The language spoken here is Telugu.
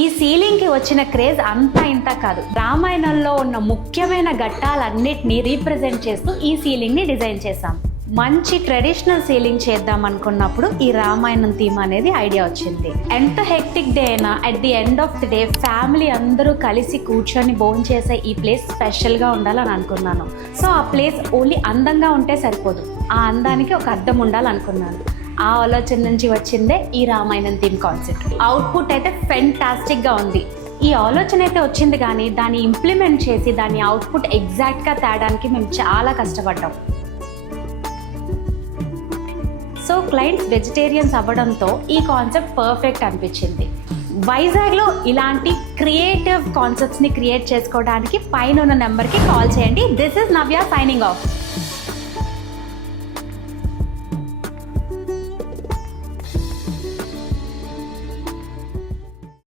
ఈ సీలింగ్కి వచ్చిన క్రేజ్ అంతా ఇంత కాదు. రామాయణంలో ఉన్న ముఖ్యమైన ఘట్టాలన్నిటినీ రీప్రజెంట్ చేస్తూ ఈ సీలింగ్ని డిజైన్ చేశాం. మంచి ట్రెడిషనల్ సీలింగ్ చేద్దాం అనుకున్నప్పుడు ఈ రామాయణం థీమ్ అనేది ఐడియా వచ్చింది. ఎంత హెక్టిక్ డే అయినా at the end of the day family అందరూ కలిసి కూర్చొని భోజనం చేసే ఈ ప్లేస్ స్పెషల్గా ఉండాలని అనుకున్నాను. సో ఆ ప్లేస్ ఓన్లీ అందంగా ఉంటే సరిపోదు, ఆ అందానికి ఒక అర్థం ఉండాలనుకున్నాను. ఆ ఆలోచన నుంచి వచ్చిందే ఈ రామాయణం థీమ్ కాన్సెప్ట్. అవుట్పుట్ అయితే ఫెంటాస్టిక్గా ఉంది. ఈ ఆలోచన అయితే వచ్చింది కానీ దాన్ని ఇంప్లిమెంట్ చేసి దాని అవుట్పుట్ ఎగ్జాక్ట్గా తేడానికి మేము చాలా కష్టపడ్డాం. సో క్లయింట్స్ వెజిటేరియన్స్ అవ్వడంతో ఈ కాన్సెప్ట్ పర్ఫెక్ట్ అనిపించింది. వైజాగ్లో ఇలాంటి క్రియేటివ్ కాన్సెప్ట్స్ని క్రియేట్ చేసుకోవడానికి పైన ఉన్న నెంబర్కి కాల్ చేయండి. This is Navya signing off.